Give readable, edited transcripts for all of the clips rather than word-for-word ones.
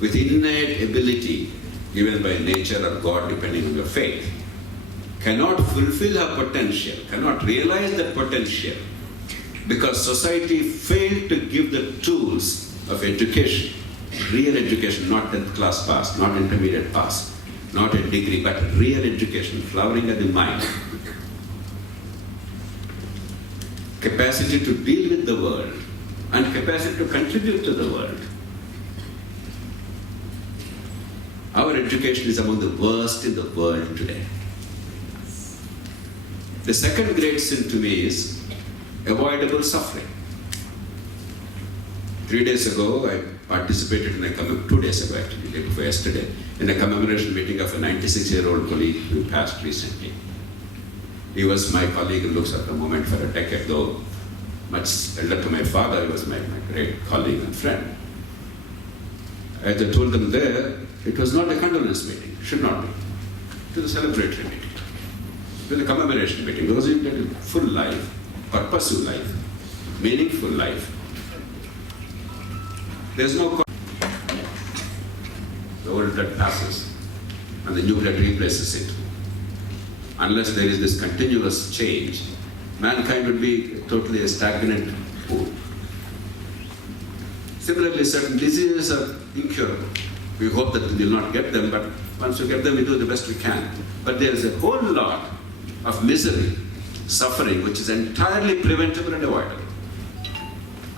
with innate ability given by nature or God, depending on your faith, cannot fulfill her potential, cannot realize that potential, because society failed to give the tools of education, real education, not 10th class pass, not intermediate pass, not a degree, but real education, flowering of the mind, capacity to deal with the world, and capacity to contribute to the world. Our education is among the worst in the world today. The second great sin to me is avoidable suffering. 3 days ago, I participated in a 2 days ago actually, day before yesterday, in a commemoration meeting of a 96-year-old colleague who passed recently. He was my colleague in LOKSATTA movement for a decade, though much elder to my father. He was my great colleague and friend. As I told them there, it was not a condolence meeting, should not be. It was a celebratory meeting. It was a commemoration meeting, because you get a full life, purposeful life, meaningful life. There's no the old blood passes and the new blood replaces it. Unless there is this continuous change, mankind would be totally a stagnant pool. Similarly, certain diseases are incurable. We hope that we will not get them, but once we get them, we do the best we can. But there is a whole lot of misery, suffering, which is entirely preventable and avoidable.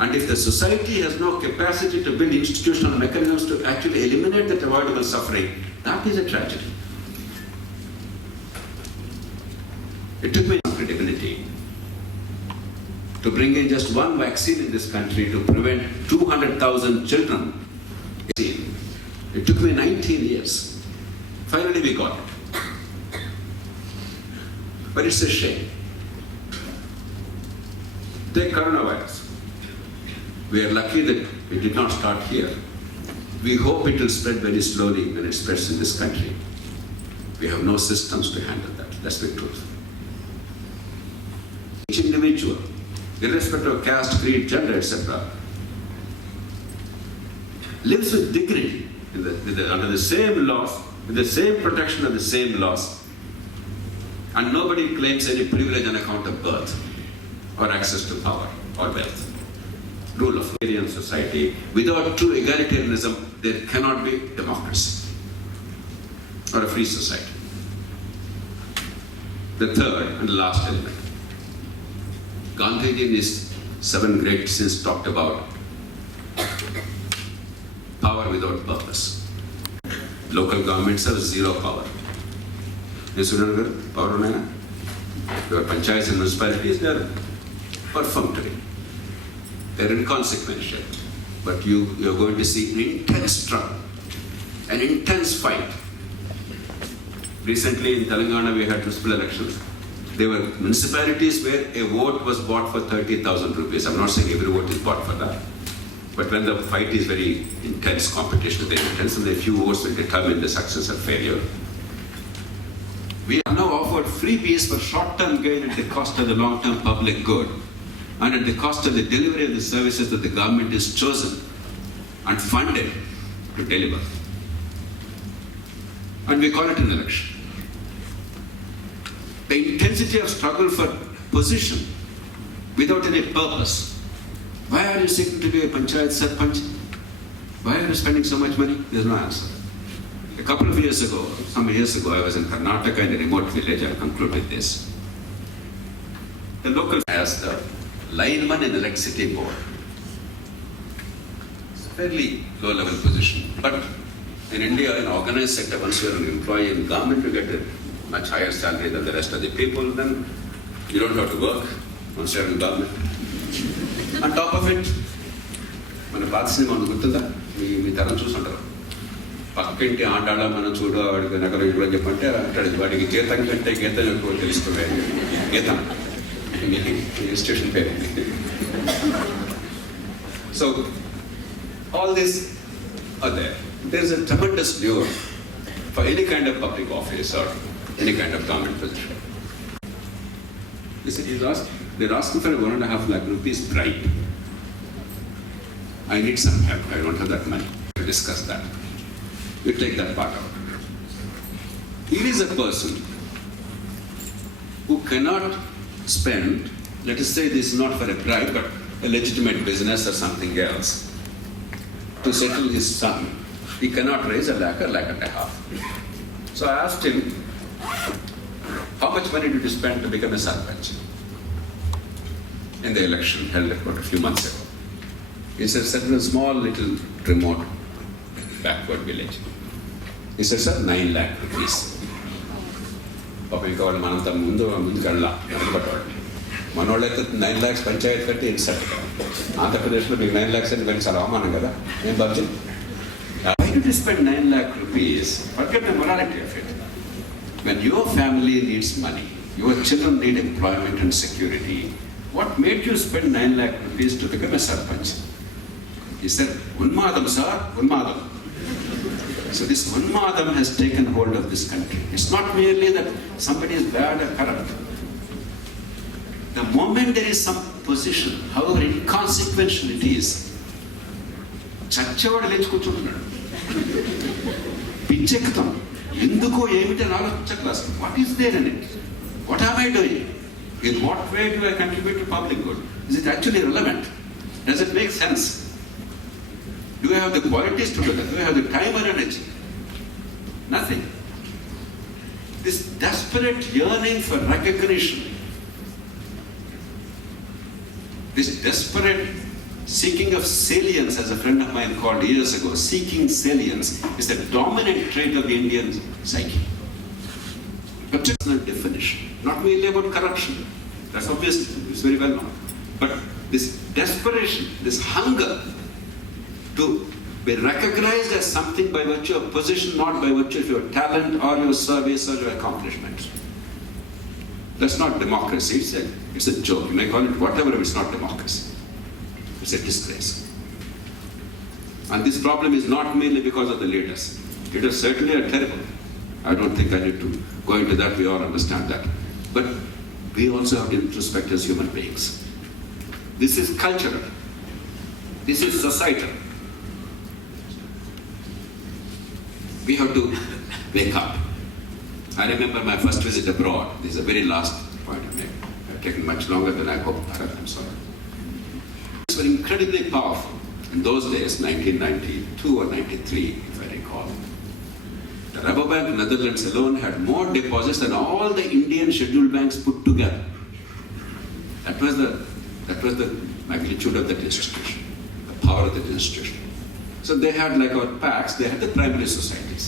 And if the society has no capacity to build institutional mechanisms to actually eliminate that avoidable suffering, that is a tragedy. It took me credibility to bring in just one vaccine in this country to prevent 200,000 children. It took me 19 years. Finally we got it. But it's a shame. Take coronavirus. We are lucky that it did not start here. We hope it will spread very slowly when it spreads in this country. We have no systems to handle that. That's the truth. Each individual, irrespective of caste, creed, gender, etc., lives with dignity under the same laws, with the same protection of the same laws, and nobody claims any privilege on account of birth or access to power or wealth. Rule of Aryan society. Without true egalitarianism, there cannot be democracy or a free society. The third and last element. Gandhiji in his 7 great sins talked about power without purpose. Local governments have zero power. Power your panchayats and municipalities, they are perfunctory. They're inconsequential. But you're going to see an intense struggle, an intense fight. Recently in Telangana we had municipal elections. There were municipalities where a vote was bought for 30,000 rupees. I'm not saying every vote is bought for that. But when the fight is very intense, competition is very intense, and a few votes will determine the success or failure. We are now offered freebies for short-term gain at the cost of the long-term public good, and at the cost of the delivery of the services that the government is chosen and funded to deliver. And we call it an election. The intensity of struggle for position without any purpose. Why are you seeking to be a panchayat sarpanch? Why are you spending so much money? There's no answer. A couple of years ago, some years ago, I was in Karnataka in a remote village. I'll conclude with this. The local has the lineman in the electricity board. It's a fairly low-level position. But in India, in organized sector, once you're an employee in government, you get a much higher salary than the rest of the people. Then you don't have to work once you're in government. On top of it, మన పాత cinema గుర్తుందా? మీ తరం చూసుంటారు. పక్కింటి ఆడాళ్ళ మనం చూడు వాడికి నగలు కూడా చెప్పంటే అంటాడు వాడికి గీతం కంటే గీతం ఎక్కువ తెలుస్తుంది. గీతం స్టేషన్ పేరు. So all these are there. There is a tremendous lure for any kind of public office or any kind of government position. They're asking for 1.5 lakh rupees bribe. I need some help. I don't have that money. We'll discuss that. You take that part out. He is a person who cannot spend, let us say this is not for a bribe, but a legitimate business or something else, to settle his son. He cannot raise £1 or £1.5 lakh. So I asked him, how much money did you spend to become a sarpanch in the election held about a few months ago? He said, set in a small little remote backward village. He said, sir, 9 lakh rupees. మనోళ్ళైతే 9 lakhs panchayat కట్టి INCET ఆంధ్రప్రదేశ్లో మీకు 9 lakhs అంటే కొంచెం చాలా అవమానం కదా ఏం budget why did you spend 9 lakh rupees? Forget the morality of it. When your family needs money, your children need employment and security, what made you spend 9 lakh rupees to become a sarpanch? He said, Unmadam sir, Unmadam. So this Unmadam has taken hold of this country. It's not merely that somebody is bad or corrupt. The moment there is some position, however inconsequential it is, చచ్చేవాడు లేచి కూర్చుంటున్నాడు పిచ్చెక్కుతాం ఎందుకో ఏమిటి అని ఆలోచించక్లాస్ what is there in it what am I doing in what way do I contribute to public good is it actually relevant does it make sense do I have the qualities to do that do I have the time and energy nothing this desperate yearning for recognition, this desperate seeking of salience, as a friend of mine called years ago, seeking salience is the dominant trait of the Indian psyche. But personal definition, not merely about corruption, that's obvious, it's very well known. But this desperation, this hunger to be recognized as something by virtue of position, not by virtue of your talent or your service or your accomplishments. That's not democracy, it's a joke. You may call it whatever, but it's not democracy. It's a disgrace. And this problem is not merely because of the leaders. Leaders certainly are terrible. I don't think I need to go into that, we all understand that. But we also have to introspect as human beings. This is cultural. This is societal. We have to wake up. I remember my first visit abroad. This is a very last point to make. I've taken much longer than I hoped. I'm sorry. Were incredibly powerful. In those days, 1992 or 93, if I recall, the Rabobank Netherlands alone had more deposits than all the Indian scheduled banks put together. That was the magnitude of that institution, the power of that institution. So they had, like our PACs, they had the primary societies,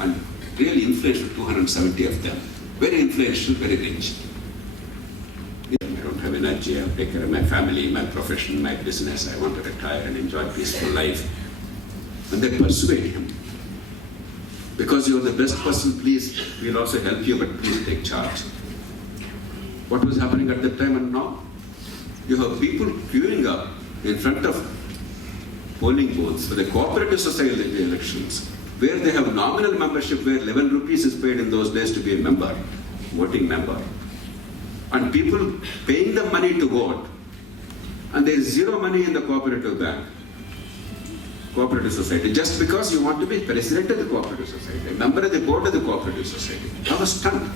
and really influential, 270 of them, very influential, very rich. Have energy, I'll take care of my family, my profession, my business, I want to retire and enjoy peaceful life. And they persuade him. Because you're the best person, please, we'll also help you, but please take charge. What was happening at that time and now? You have people queuing up in front of polling booths for the cooperative society elections, where they have nominal membership, where 11 rupees is paid in those days to be a member, voting member. And people paying the money to vote, and there is zero money in the cooperative bank, cooperative society, just because you want to be president of the cooperative society, a member of the board of the cooperative society. I was stunned.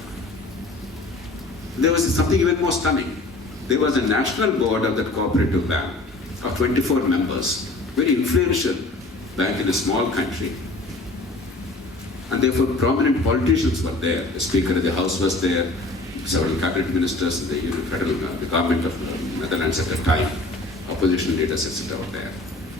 There was something even more stunning. There was a national board of that cooperative bank of 24 members, very influential bank in a small country. And therefore prominent politicians were there. The Speaker of the House was there, several cabinet ministers, the the government of Netherlands at the time, opposition leaders, etc. were there.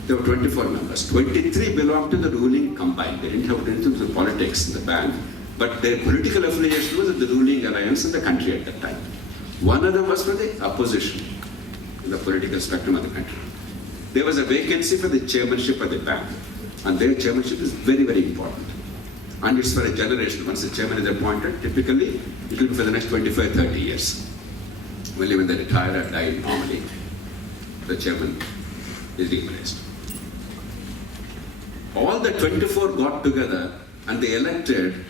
There were 24 members. 23 belonged to the ruling combined. They didn't have anything to do with politics in the bank, but their political affiliation was with the ruling alliance in the country at that time. One of them was for the opposition in the political spectrum of the country. There was a vacancy for the chairmanship of the bank, and their chairmanship is very, very important. And it's for a generation. Once the chairman is appointed, typically it will be for the next 25-30 years. Only when they retire or die normally, the chairman is replaced. All the 24 got together and they elected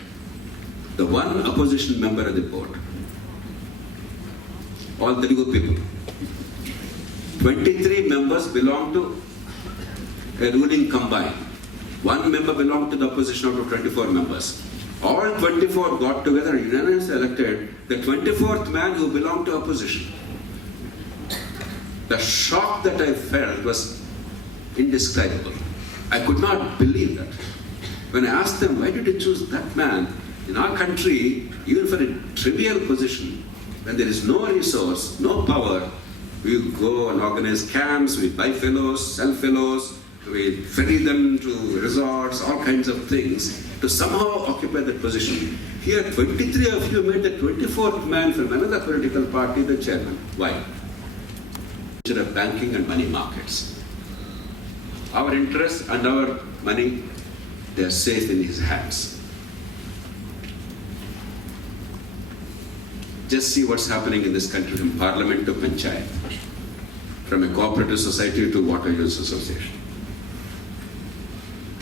the one opposition member of the board. All the good people. 23 members belong to a ruling combine. One member belonged to the opposition out of 24 members. All 24 got together and unanimously elected the 24th man who belonged to opposition. The shock that I felt was indescribable. I could not believe that. When I asked them, why did you choose that man? In our country, even for a trivial position, when there is no resource, no power, we go and organize camps, we buy fellows, sell fellows, we ferry them to resorts, all kinds of things, to somehow occupy that position. Here, 23 of you made the 24th man from another political party the chairman. Why? Of banking and money markets. Our interests and our money, they are safe in his hands. Just see what's happening in this country from parliament to panchayat, from a cooperative society to water use association.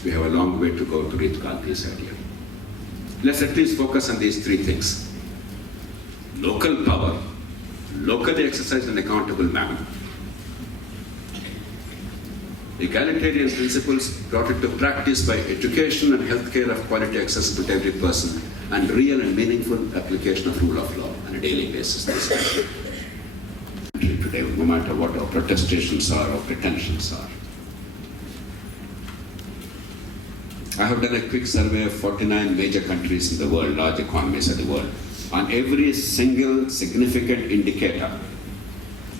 We have a long way to go to reach Gandhi's idea. Let's at least focus on these three things. Local power, locally exercised in an accountable manner. Egalitarian principles brought into practice by education and healthcare of quality accessible to every person, and real and meaningful application of rule of law on a daily basis. Today, no matter what our protestations are or pretensions are. I have done a quick survey of 49 major countries in the world, large economies of the world. On every single significant indicator,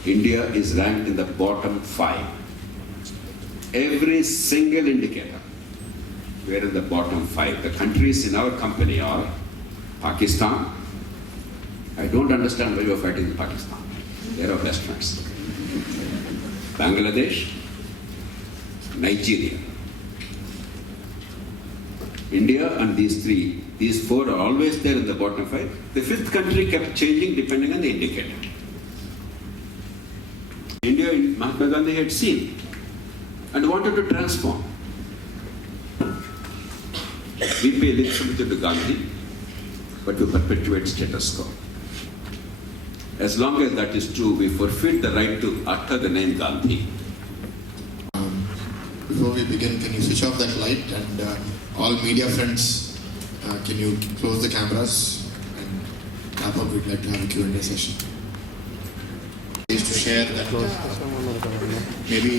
India is ranked in the bottom 5. Every single indicator, we are in the bottom 5. The countries in our company are Pakistan. I don't understand why you are fighting in Pakistan. They are our best friends. Bangladesh, Nigeria. India and these four are always there in the bottom 5. The fifth country kept changing depending on the indicator. India, Mahatma Gandhi had seen and wanted to transform. We pay lip service to Gandhi, but we perpetuate status quo. As long as that is true, we forfeit the right to utter the name Gandhi. Before we begin, can you switch off that light? And all media friends, can you close the cameras? And wrap up, we'd like to have a Q&A session. Is to share that maybe